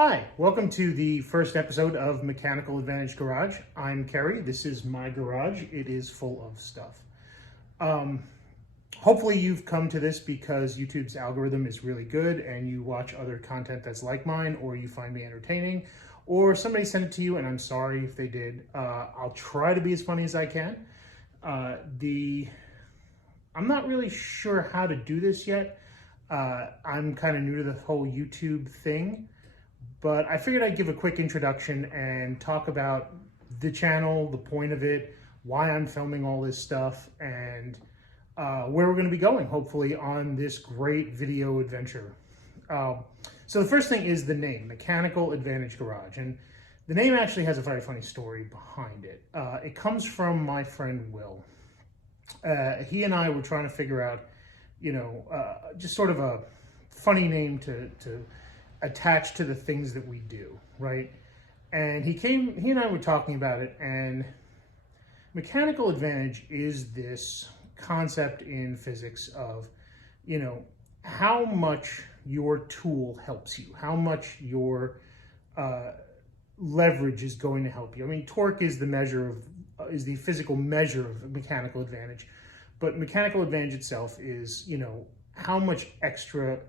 Hi, welcome to the first episode of Mechanical Advantage Garage. I'm Kerry. This is my garage. It is full of stuff. Hopefully you've come to this because YouTube's algorithm is really good and you watch other content that's like mine, or you find me entertaining, or somebody sent it to you and I'm sorry if they did. I'll try to be as funny as I can. I'm not really sure how to do this yet. I'm kind of new to the whole YouTube thing. But I figured I'd give a quick introduction and talk about the channel, the point of it, why I'm filming all this stuff, and where we're going to be going, hopefully, on this great video adventure. So the first thing is the name, Mechanical Advantage Garage. And the name actually has a very funny story behind it. It comes from my friend Will. He and I were trying to figure out, just sort of a funny name to attached to the things that we do, right? And he and I were talking about it, and mechanical advantage is this concept in physics of, how much your tool helps you, how much your leverage is going to help you. I mean, torque is the physical measure of mechanical advantage, but mechanical advantage itself is, how much extra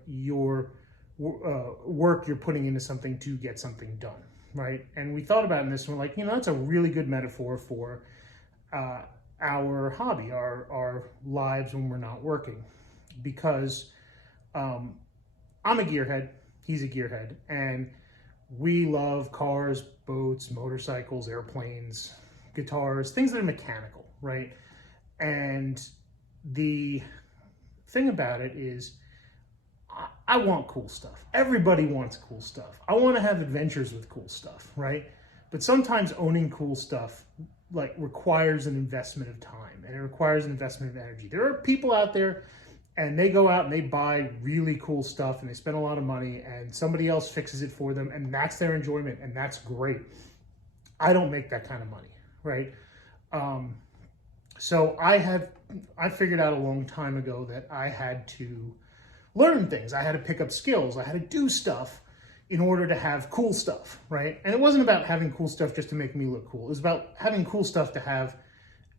work you're putting into something to get something done, right? And we thought about this and we're like, that's a really good metaphor for our hobby, our lives when we're not working, because I'm a gearhead, he's a gearhead, and we love cars, boats, motorcycles, airplanes, guitars, things that are mechanical, right? And the thing about it is, I want cool stuff. Everybody wants cool stuff. I want to have adventures with cool stuff, right? But sometimes owning cool stuff requires an investment of time, and it requires an investment of energy. There are people out there and they go out and they buy really cool stuff and they spend a lot of money and somebody else fixes it for them and that's their enjoyment and that's great. I don't make that kind of money, right? So I figured out a long time ago that I had to learn things. I had to pick up skills. I had to do stuff in order to have cool stuff, right? And it wasn't about having cool stuff just to make me look cool. It was about having cool stuff to have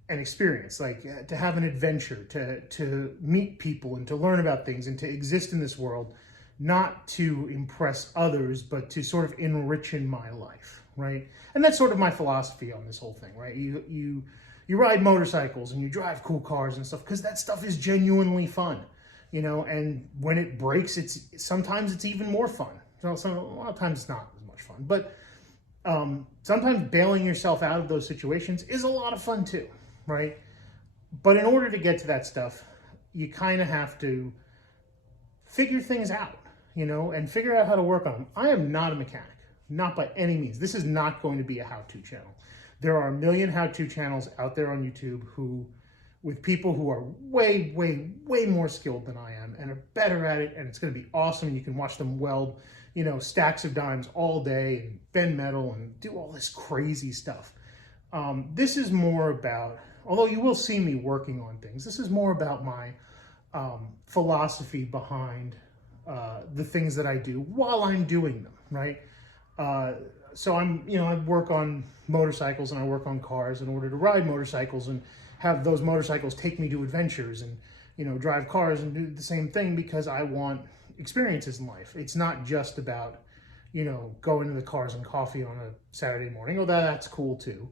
an experience, to have an adventure, to meet people and to learn about things and to exist in this world, not to impress others, but to sort of enrich in my life, right? And that's sort of my philosophy on this whole thing, right? You ride motorcycles and you drive cool cars and stuff because that stuff is genuinely fun. And when it breaks, sometimes it's even more fun. A lot of times it's not as much fun, but sometimes bailing yourself out of those situations is a lot of fun too, right? But in order to get to that stuff, you kind of have to figure things out, and figure out how to work on them. I am not a mechanic, not by any means. This is not going to be a how-to channel. There are a million how-to channels out there on YouTube with people who are way, way, way more skilled than I am and are better at it, and it's going to be awesome. And you can watch them weld, stacks of dimes all day and bend metal and do all this crazy stuff. This is more about, although you will see me working on things, this is more about my philosophy behind the things that I do while I'm doing them, right? So I work on motorcycles and I work on cars in order to ride motorcycles and have those motorcycles take me to adventures and, drive cars and do the same thing because I want experiences in life. It's not just about, going to the Cars and Coffee on a Saturday morning, although that's cool too.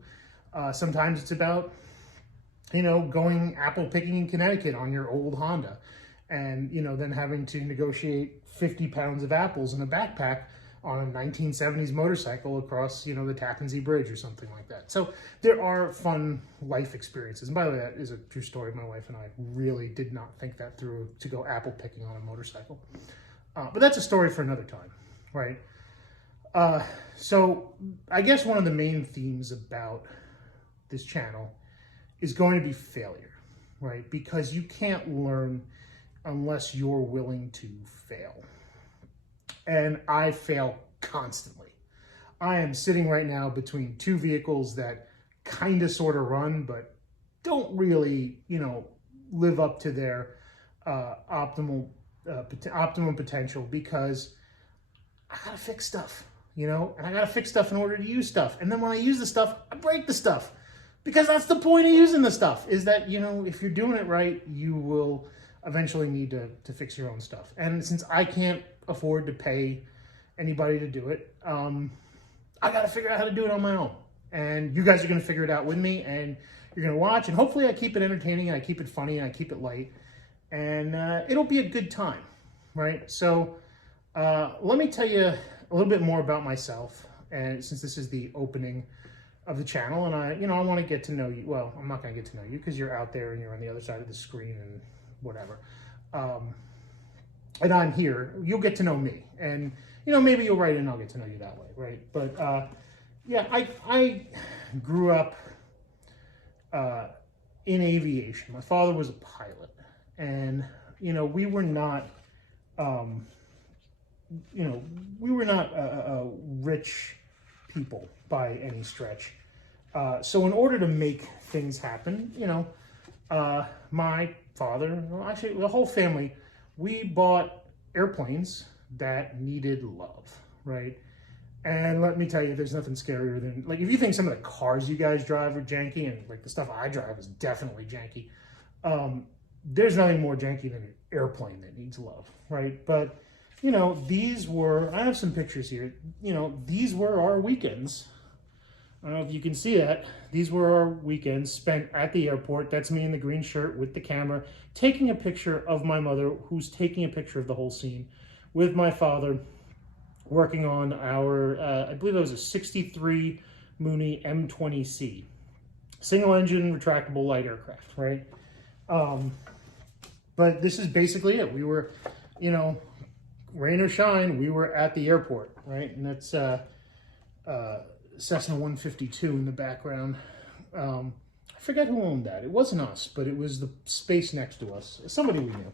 Sometimes it's about, going apple picking in Connecticut on your old Honda and, then having to negotiate 50 pounds of apples in a backpack on a 1970s motorcycle across, the Tappan Zee Bridge or something like that. So there are fun life experiences. And by the way, that is a true story. My wife and I really did not think that through to go apple picking on a motorcycle. But that's a story for another time, right? So I guess one of the main themes about this channel is going to be failure, right? Because you can't learn unless you're willing to fail. And I fail constantly. I am sitting right now between two vehicles that kind of sort of run, but don't really, live up to their optimum potential because I gotta fix stuff. you know, and I got to fix stuff in order to use stuff. And then when I use the stuff, I break the stuff, because that's the point of using the stuff, is that, you know, if you're doing it right, you will eventually need to fix your own stuff. And since I can't afford to pay anybody to do it, I got to figure out how to do it on my own. And you guys are going to figure it out with me, and you're going to watch, and hopefully I keep it entertaining, and I keep it funny, and I keep it light, and it'll be a good time, right? So let me tell you a little bit more about myself, and since this is the opening of the channel, and I want to get to know you. Well, I'm not going to get to know you because you're out there and you're on the other side of the screen and whatever. And I'm here. You'll get to know me, and you know, maybe you'll write in and I'll get to know you that way, right? But yeah, I grew up in aviation. My father was a pilot, and you know, we were not rich people by any stretch. So in order to make things happen, you know, my father, well, actually the whole family, we bought airplanes that needed love, right? And let me tell you, there's nothing scarier than, like, if you think some of the cars you guys drive are janky, and like the stuff I drive is definitely janky, there's nothing more janky than an airplane that needs love, right? But you know, I have some pictures here, you know, these were our weekends. I don't know if you can see that. These were our weekends spent at the airport. That's me in the green shirt with the camera, taking a picture of my mother, who's taking a picture of the whole scene, with my father, working on our, I believe it was a 63 Mooney M20C. Single engine, retractable light aircraft, right? But this is basically it. We were, you know, rain or shine, we were at the airport, right? And that's Cessna 152 in the background. I forget who owned that. It wasn't us, but it was the space next to us. Somebody we knew.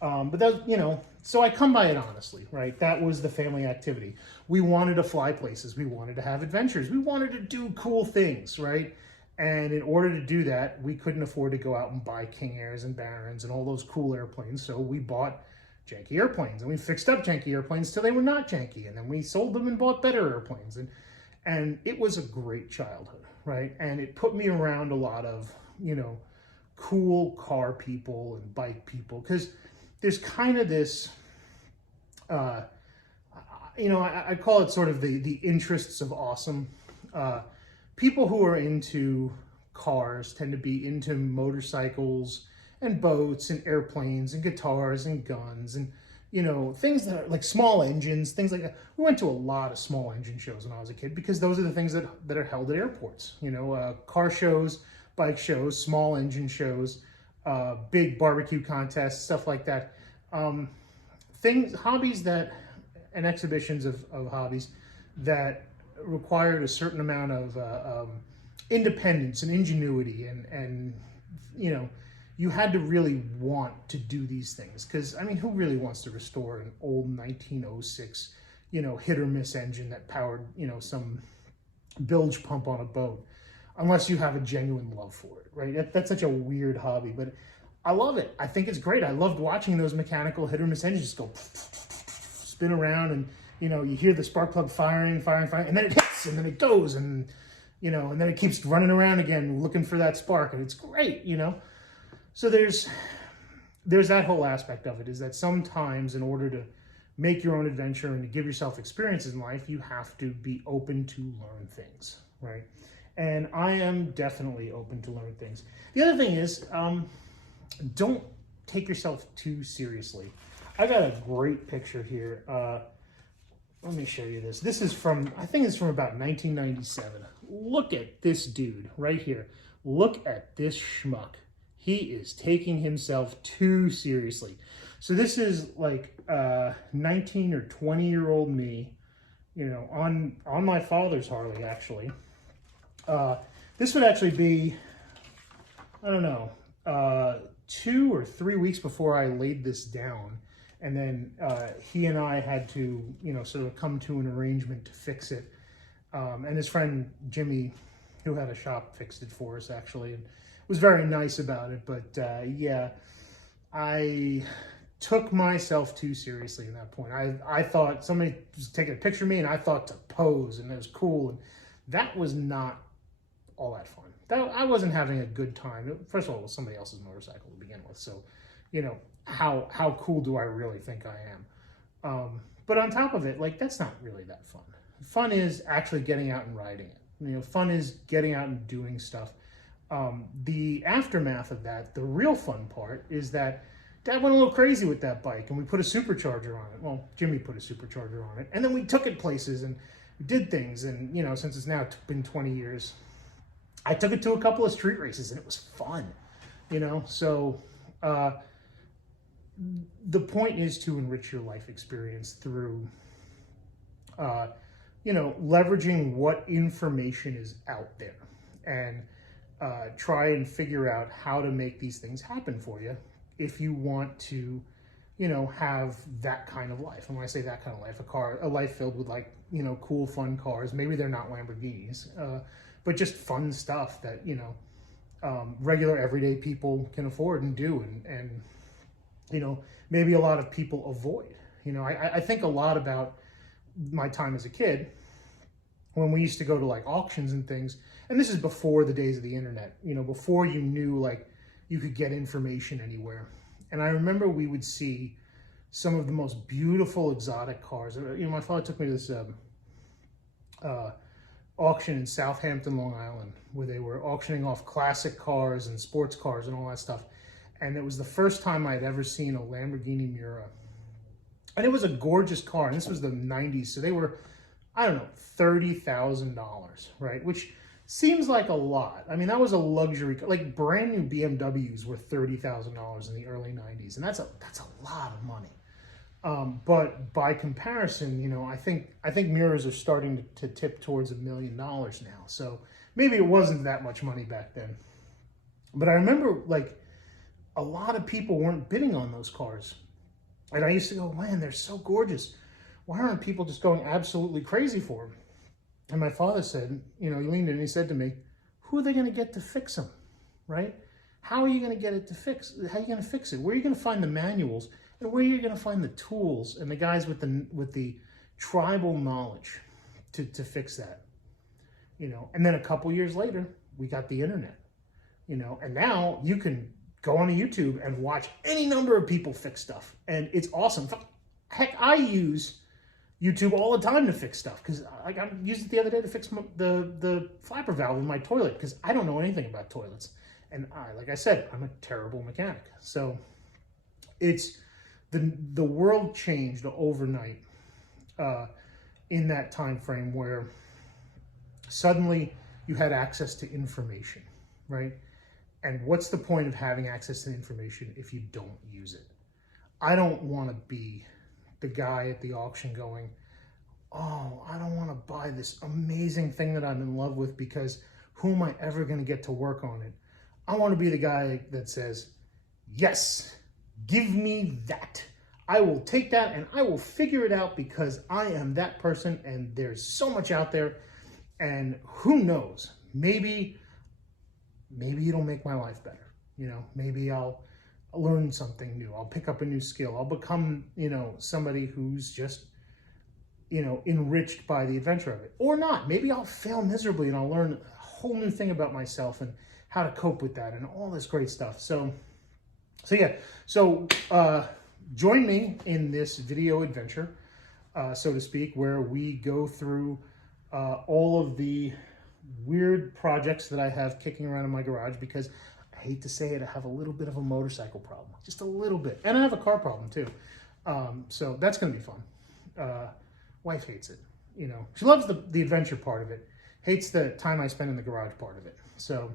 But that, you know, so I come by it honestly, right? That was the family activity. We wanted to fly places. We wanted to have adventures. We wanted to do cool things, right? And in order to do that, we couldn't afford to go out and buy King Airs and Barons and all those cool airplanes. So we bought janky airplanes, and we fixed up janky airplanes till they were not janky, and then we sold them and bought better airplanes, and it was a great childhood, right? And it put me around a lot of, you know, cool car people and bike people, because there's kind of this, you know, I call it sort of the interests of awesome. People who are into cars tend to be into motorcycles and boats and airplanes and guitars and guns and, you know, things that are like small engines, things like that. We went to a lot of small engine shows when I was a kid, because those are the things that are held at airports. You know, car shows, bike shows, small engine shows, big barbecue contests, stuff like that. Hobbies that, and exhibitions of hobbies that required a certain amount of independence and ingenuity, and you know, you had to really want to do these things, because I mean, who really wants to restore an old 1906, you know, hit or miss engine that powered, you know, some bilge pump on a boat, unless you have a genuine love for it, right? That's such a weird hobby, but I love it. I think it's great. I loved watching those mechanical hit or miss engines just go spin around, and you know, you hear the spark plug firing, and then it hits, and then it goes, and you know, and then it keeps running around again looking for that spark, and it's great, you know. So there's that whole aspect of it, is that sometimes in order to make your own adventure and to give yourself experiences in life, you have to be open to learn things, right? And I am definitely open to learn things. The other thing is, don't take yourself too seriously. I got a great picture here. Let me show you this. This is from, I think it's from about 1997. Look at this dude right here. Look at this schmuck. He is taking himself too seriously. So this is like 19 or 20-year-old me, you know, on my father's Harley, actually. This would actually be, I don't know, 2 or 3 weeks before I laid this down. And then he and I had to, you know, sort of come to an arrangement to fix it. And his friend Jimmy, who had a shop, fixed it for us, actually. And was very nice about it. But yeah, I took myself too seriously at that point. I thought somebody was taking a picture of me and I thought to pose and it was cool. And that was not all that fun. I wasn't having a good time. First of all, it was somebody else's motorcycle to begin with. So, you know, how cool do I really think I am? But on top of it, like, that's not really that fun. Fun is actually getting out and riding it. You know, fun is getting out and doing stuff. The aftermath of that, the real fun part, is that Dad went a little crazy with that bike, and we put a supercharger on it. Well, Jimmy put a supercharger on it, and then we took it places and did things. And, you know, since it's now been 20 years, I took it to a couple of street races, and it was fun, you know? So the point is to enrich your life experience through, you know, leveraging what information is out there, and try and figure out how to make these things happen for you if you want to, you know, have that kind of life. And when I say that kind of life, a life filled with, like, you know, cool, fun cars. Maybe they're not Lamborghinis, but just fun stuff that, you know, regular everyday people can afford and do, and you know, maybe a lot of people avoid. You know, I think a lot about my time as a kid when we used to go to, like, auctions and things. And this is before the days of the internet, you know, before you knew, like, you could get information anywhere. And I remember we would see some of the most beautiful exotic cars. You know, my father took me to this auction in Southampton, Long Island, where they were auctioning off classic cars and sports cars and all that stuff. And it was the first time I had ever seen a Lamborghini Miura. And it was a gorgeous car. And this was the 90s. So they were, I don't know, $30,000, right? Which seems like a lot. I mean, that was a luxury, like, brand new BMWs were $30,000 in the early 90s. And that's a lot of money. But by comparison, you know, I think Miuras are starting to tip towards $1 million now. So maybe it wasn't that much money back then. But I remember, like, a lot of people weren't bidding on those cars. And I used to go, man, they're so gorgeous. Why aren't people just going absolutely crazy for them? And my father said, you know, he leaned in and he said to me, who are they going to get to fix them, right? How are you going to get it to fix? How are you going to fix it? Where are you going to find the manuals? And where are you going to find the tools and the guys with the tribal knowledge to fix that? You know, and then a couple years later, we got the internet, you know, and now you can go on YouTube and watch any number of people fix stuff. And it's awesome. Heck, I use YouTube all the time to fix stuff, because I used it the other day to fix the flapper valve in my toilet, because I don't know anything about toilets. And like I said, I'm a terrible mechanic. So it's the world changed overnight in that time frame where suddenly you had access to information, right? And what's the point of having access to information if you don't use it? I don't want to be the guy at the auction going, oh, I don't want to buy this amazing thing that I'm in love with, because who am I ever going to get to work on it? I want to be the guy that says, yes, give me that. I will take that and I will figure it out, because I am that person, and there's so much out there, and who knows, maybe it'll make my life better. You know, maybe I'll learn something new. I'll pick up a new skill. I'll become, you know, somebody who's just, you know, enriched by the adventure of it. Or not. Maybe I'll fail miserably and I'll learn a whole new thing about myself and how to cope with that and all this great stuff. So yeah. So join me in this video adventure, so to speak, where we go through all of the weird projects that I have kicking around in my garage, because I hate to say it, I have a little bit of a motorcycle problem, just a little bit. And I have a car problem too. So that's going to be fun. Wife hates it. You know, she loves the adventure part of it, hates the time I spend in the garage part of it. So,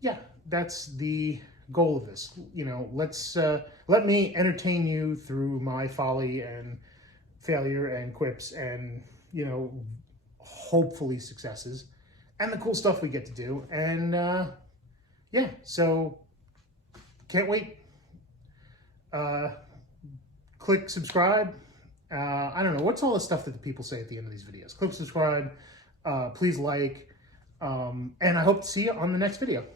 yeah, that's the goal of this. You know, let me entertain you through my folly and failure and quips and, you know, hopefully successes and the cool stuff we get to do. And yeah, so can't wait. Click subscribe. I don't know, what's all the stuff that the people say at the end of these videos? Click subscribe, please like, and I hope to see you on the next video.